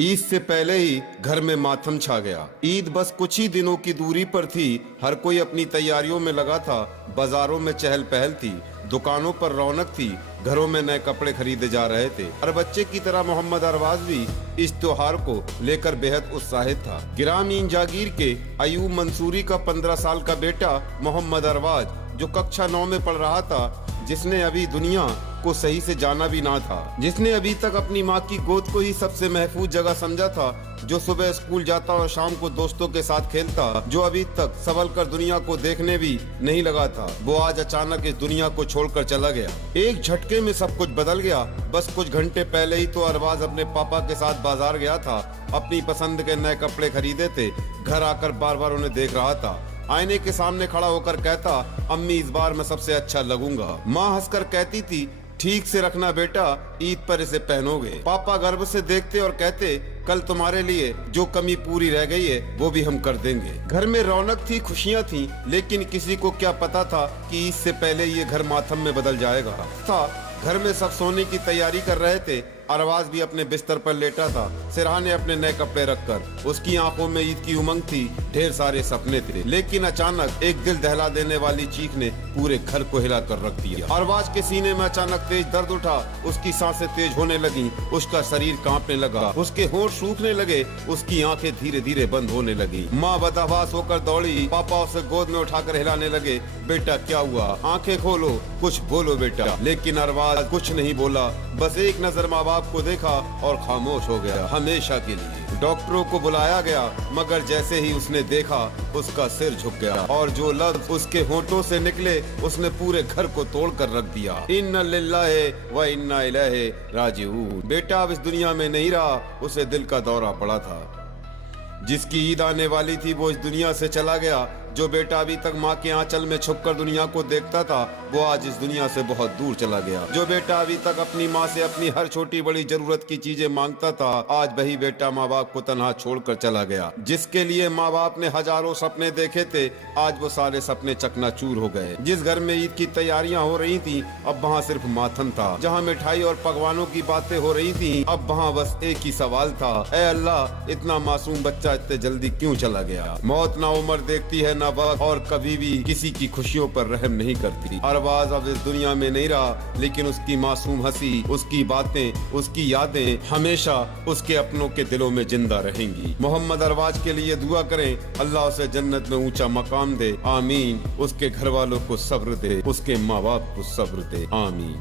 ईद से पहले ही घर में मातम छा गया। ईद बस कुछ ही दिनों की दूरी पर थी। हर कोई अपनी तैयारियों में लगा था। बाजारों में चहल पहल थी, दुकानों पर रौनक थी, घरों में नए कपड़े खरीदे जा रहे थे। हर बच्चे की तरह मोहम्मद अरबाज भी इस त्योहार को लेकर बेहद उत्साहित था। ग्रामीण जागीर के अयूब मंसूरी का 15 साल का बेटा मोहम्मद अरबाज, जो कक्षा 9 में पढ़ रहा था, जिसने अभी दुनिया को सही से जाना भी ना था, जिसने अभी तक अपनी माँ की गोद को ही सबसे महफूज जगह समझा था, जो सुबह स्कूल जाता और शाम को दोस्तों के साथ खेलता, जो अभी तक संभल कर दुनिया को देखने भी नहीं लगा था, वो आज अचानक इस दुनिया को छोड़कर चला गया। एक झटके में सब कुछ बदल गया। बस कुछ घंटे पहले ही तो अरबाज अपने पापा के साथ बाजार गया था, अपनी पसंद के नए कपड़े खरीदे थे। घर आकर बार बार उन्हें देख रहा था। आईने के सामने खड़ा होकर कहता, अम्मी इस बार मैं सबसे अच्छा लगूंगा। माँ हंसकर कहती थी, ठीक से रखना बेटा, ईद पर इसे पहनोगे। पापा गर्व से देखते और कहते, कल तुम्हारे लिए जो कमी पूरी रह गई है वो भी हम कर देंगे। घर में रौनक थी, खुशियाँ थी, लेकिन किसी को क्या पता था कि ईद से पहले ये घर मातम में बदल जाएगा। घर में सब सोने की तैयारी कर रहे थे। अरबाज भी अपने बिस्तर पर लेटा था, सिरहाने अपने नए कपड़े रखकर। उसकी आंखों में ईद की उमंग थी, ढेर सारे सपने थे। लेकिन अचानक एक दिल दहला देने वाली चीख ने पूरे घर को हिला कर रख दिया। अरबाज के सीने में अचानक तेज दर्द उठा, उसकी सांसें तेज होने लगी, उसका शरीर कांपने लगा, उसके होंठ सूखने लगे, उसकी आंखें धीरे धीरे बंद होने लगी। माँ बदहवास होकर दौड़ी, पापा उसे गोद में उठाकर हिलाने लगे। बेटा क्या हुआ? आंखें खोलो, कुछ बोलो बेटा। लेकिन अरबाज कुछ नहीं बोला, बस एक नजर माँ बाप को देखा और खामोश हो गया, हमेशा के लिए। डॉक्टरों को बुलाया गया, मगर जैसे ही उसने देखा, उसका सिर झुक गया और जो लफ्ज उसके होठों से निकले, उसने पूरे घर को तोड़ कर रख दिया। इन्ना लिल्लाहि व इन्ना इलैहि राजिऊन। बेटा अब इस दुनिया में नहीं रहा, उसे दिल का दौरा पड़ा था। जिसकी ईद आने वाली थी वो इस दुनिया से चला गया। जो बेटा अभी तक माँ के आंचल में छुपकर दुनिया को देखता था, वो आज इस दुनिया से बहुत दूर चला गया। जो बेटा अभी तक अपनी माँ से अपनी हर छोटी बड़ी जरूरत की चीजें मांगता था, आज वही बेटा माँ बाप को तन्हा छोड़कर चला गया। जिसके लिए माँ बाप ने हजारों सपने देखे थे, आज वो सारे सपने चकनाचूर हो गए। जिस घर में ईद की तैयारियां हो रही थी, अब वहाँ सिर्फ मातम था। जहाँ मिठाई और पकवानों की बातें हो रही थी, अब वहाँ बस एक ही सवाल था, ऐ अल्लाह, इतना मासूम बच्चा इतने जल्दी क्यों चला गया? मौत ना उम्र देखती है, ना वक्त, और कभी भी किसी की खुशियों पर रहम नहीं करती। अरबाज अब इस दुनिया में नहीं रहा, लेकिन उसकी मासूम हंसी, उसकी बातें, उसकी यादें हमेशा उसके अपनों के दिलों में जिंदा रहेंगी। मोहम्मद अरबाज के लिए दुआ करें, अल्लाह उसे जन्नत में ऊंचा मकाम दे, आमीन। उसके घर वालों को सब्र दे, उसके माँ बाप को सब्र दे, आमीन।